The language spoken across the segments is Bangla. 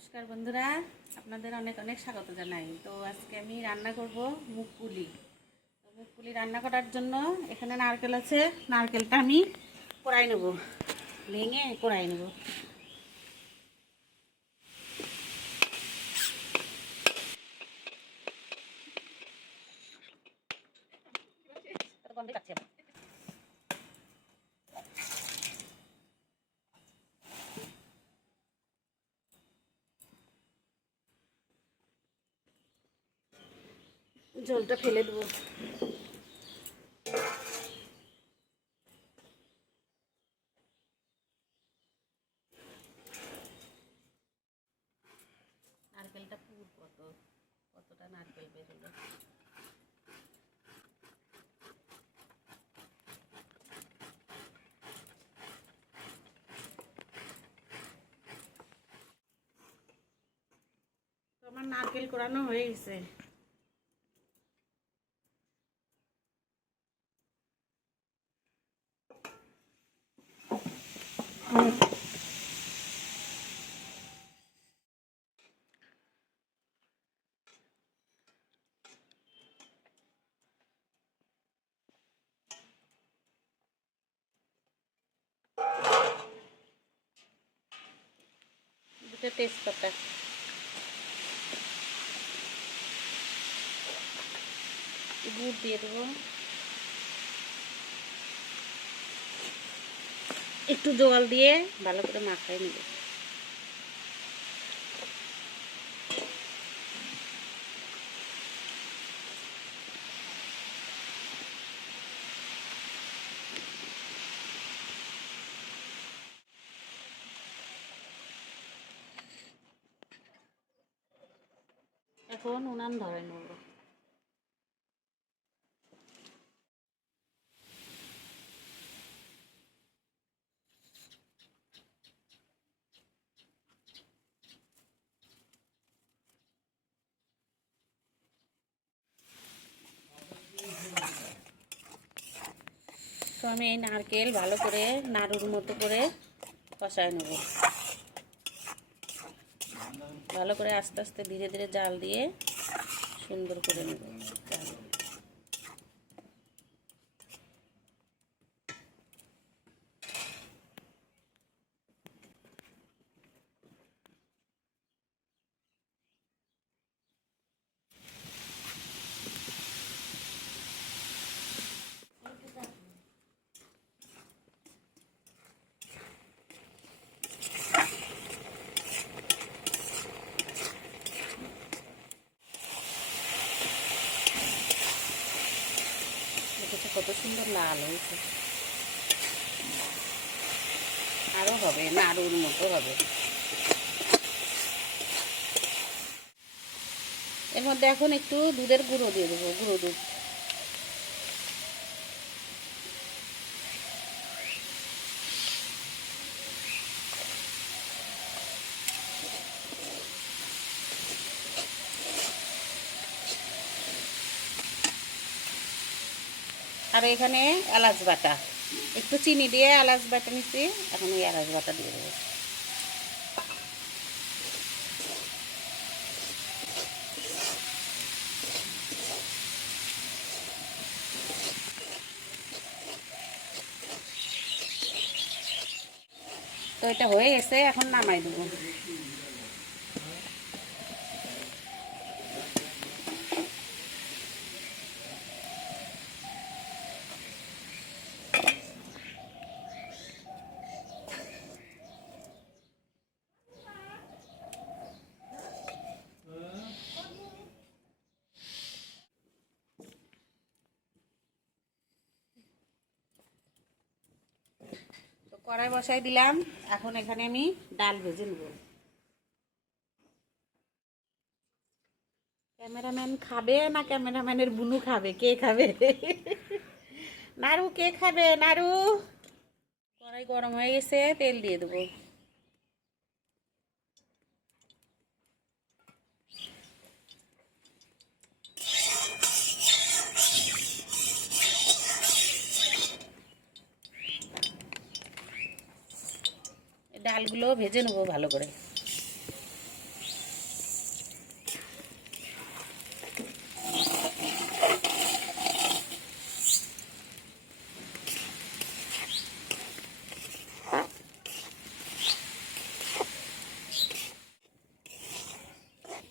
নমস্কার বন্ধুরা, আপনাদের অনেক অনেক স্বাগত জানাই। তো আজকে আমি রান্না করব মুগ পুলি তো রান্না করার জন্য এখানে নারকেল আছে, নারকেলটা আমি কোড়াই নেব, ভেঙে কোড়াই নেব। জলটা ফেলে দেবো। নারকেলটা পুর কত? কতটা নারকেল বেরোলো আমার নারকেল কোড়ানো হয়ে গেছে। তেজপাতা। গুড় দিয়ে দেবো। একটু জল দিয়ে ভালো করে মাখাই নেব। এখন উনান ধরে নেব তো আমি এই নারকেল ভালো করে, নাড়ুর মতো করে কষায় নেব। ভালো করে আস্তে আস্তে ধীরে ধীরে জাল দিয়ে সুন্দর করে নেব জাল। দেখেছ কত সুন্দর লাল হয়েছে আরও হবে, নাড়ুর মতো হবে। এর মধ্যে এখন একটু দুধের গুঁড়ো দিয়ে দেবো, গুঁড়ো দুধ। আর এখানে এলাচ বাটা। একটু চিনি দিয়ে এলাচ বাটা নিচ্ছি, এখন ওই এলাচ বাটা দিয়ে দেবো। তো এটা হয়ে গেছে এখন নামাই দেবো তো কড়াই বসাই দিলাম। এখন এখানে আমি ডাল ভেজে নেব। ক্যামেরাম্যান খাবে না ক্যামেরাম্যানের বুনু খাবে? কে খাবে? নাড়ু কে খাবে? নাড়ু কড়াই গরম হয়ে গেছে, তেল দিয়ে দেবো। চালগুলো ভেজে নেব ভালো করে।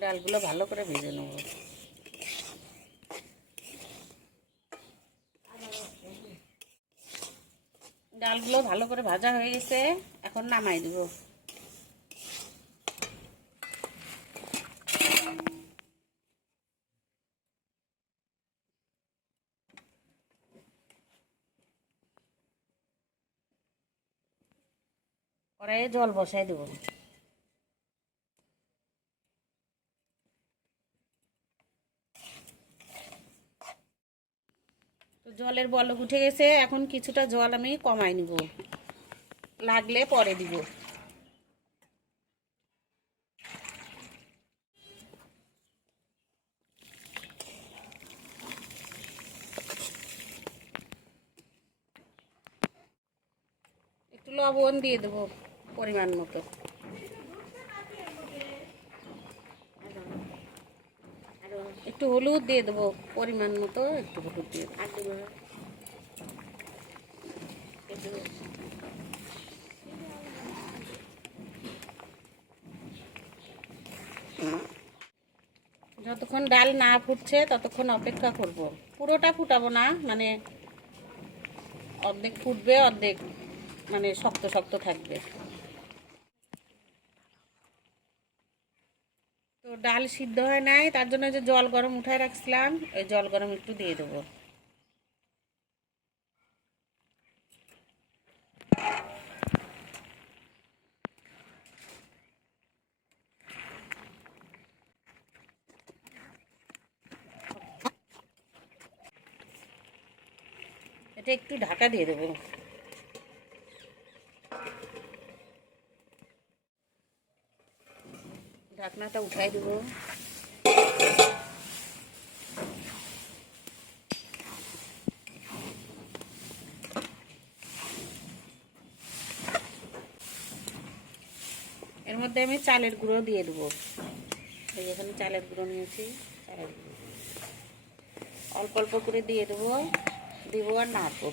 ডালগুলো ভালো করে ভেজে নেব। ডালগুলো ভালো করে ভাজা হয়ে গেছে এখন নামাই দেব। কড়াইয়ে জল বসাই দেবো। জলের বলক উঠে গেছে, এখন কিছুটা জল আমি কমাই নিব। লাগলে পরে দিব। একটু লবণ দিয়ে দেবো পরিমাণ মতো। একটু হলুদ দিয়ে দেবো পরিমাণ মতো একটু হলুদ দিয়ে দেবো। যতক্ষণ ডাল না ফুটছে ততক্ষণ অপেক্ষা করব। পুরোটা ফুটাবো না মানে অর্ধেক ফুটবে অর্ধেক মানে শক্ত শক্ত থাকবে তো ডাল সিদ্ধ হয় নাই, তার জন্য যে জল গরম উঠায় রাখছিলাম, ওই জল গরম একটু দিয়ে দেবো। এটা একটু ঢাকা দিয়ে দেবো। ঢাকনাটা উঠাই দেবো। এর মধ্যে আমি চালের গুঁড়ো দিয়ে দেবো। এই এখানে চালের গুঁড়ো নিয়েছি, চালের গুঁড়ো। অল্প অল্প করে দিয়ে দেবো দেবো আর নাড়বো।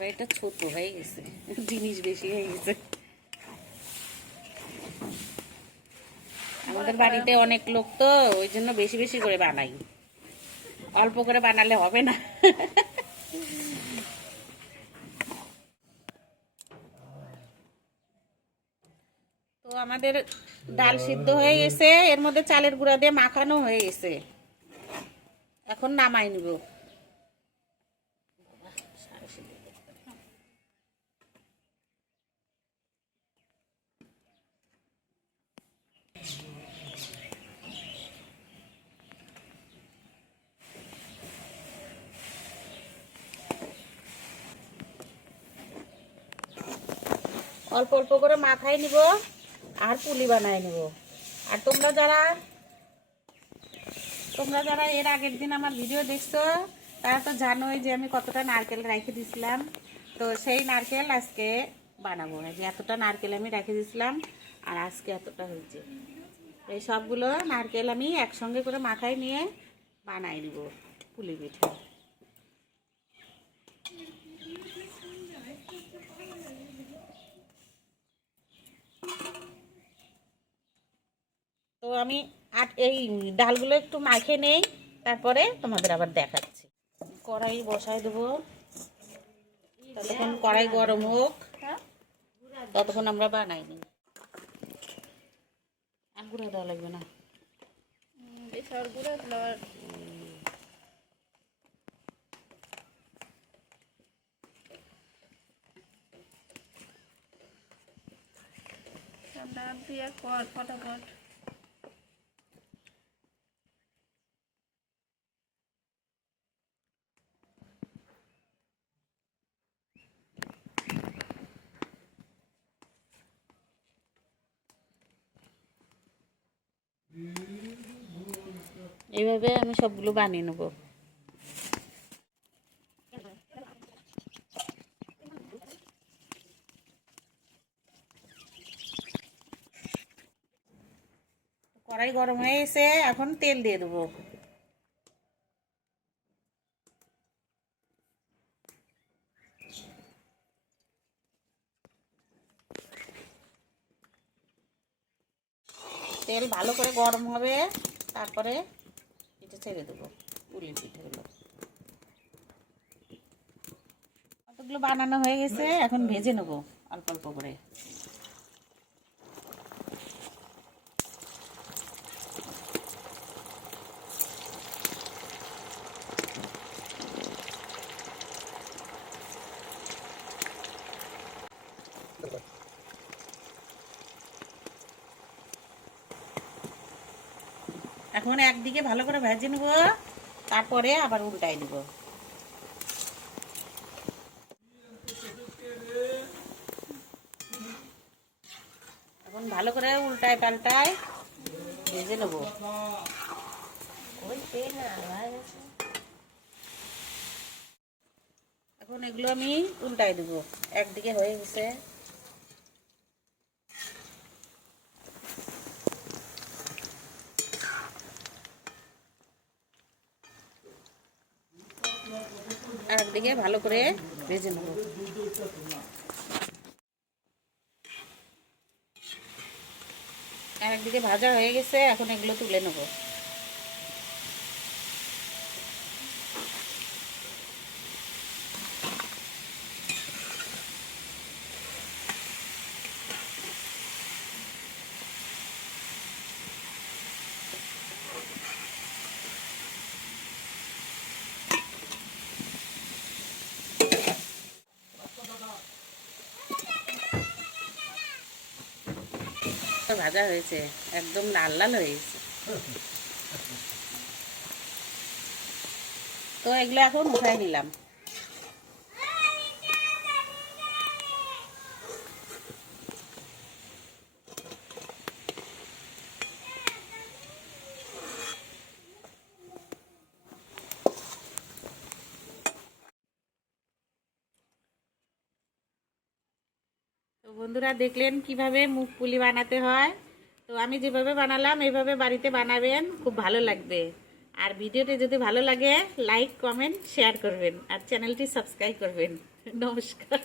কড়াইটা ছোট হয়ে গেছে। জিনিস বেশি হয়ে গেছে। আমাদের বাড়িতে অনেক লোক তো, ওই জন্য বেশি বেশি করে বানাই। অল্প করে বানালে হবে না। তো আমাদের ডাল সিদ্ধ হয়ে গেছে, এর মধ্যে চালের গুঁড়া দিয়ে মাখানো হয়ে গেছে। এখন নামাই নিব। অল্প অল্প করে মাথায় নিব আর পুলি বানাই নিব। আর তোমরা যারা তোমরা যারা এর আগের দিন আমার ভিডিও দেখছ, তারা তো জানোই যে আমি কতটা নারকেল রেখে দিয়েছিলাম তো সেই নারকেল আজকে বানাবো। যে এতটা নারকেল আমি রেখে দিয়েছিলাম আর আজকে এতটা হয়েছে। এই সবগুলো নারকেল আমি একসঙ্গে করে মাথায় নিয়ে বানাই নিব পুলি পিঠা। তো আমি আর এই ডালগুলো একটু মাখে নেই, তারপরে তোমাদের আবার দেখাচ্ছি। কড়াই বসাই দেবো। ততক্ষণ কড়াই গরম হোক। ততক্ষণ আমরা বানাই নিই আর দেওয়া লাগবে না। ফটাফট নেবে আমি সবগুলো বানিয়ে নেব। কড়াই গরম হয়ে এসে এখন তেল দিয়ে দেব। তেল ভালো করে গরম হবে, তারপরে পিঠে ছেড়ে দেবো, পুলি পিঠেগুলো। কতগুলো বানানো হয়ে গেছে, এখন ভেজে নেব, অল্প অল্প করে। এখন একদিকে ভালো করে ভেজে নেব, তারপরে আবার উল্টাই দেব এখন ভালো করে উল্টায় পাল্টায় ভেজে নেব। এখন এগুলো আমি উল্টাই দেবো, একদিকে হয়ে গেছে। একদিকে ভালো করে ভেজে নেব। আর একদিকে ভাজা হয়ে গেছে এখন এগুলো তুলে নেব। ভাজা হয়েছে একদম লাল লাল হয়েছে তো এগুলো এখন উঠাই নিলাম তো বন্ধুরা দেখলেন কীভাবে মুখ পুলি বানাতে হয়। তো আমি যেভাবে বানালাম এইভাবে বাড়িতে বানাবেন, খুব ভালো লাগবে। আর ভিডিওটি যদি ভালো লাগে লাইক কমেন্ট শেয়ার করবেন। আর চ্যানেলটি সাবস্ক্রাইব করবেন। নমস্কার।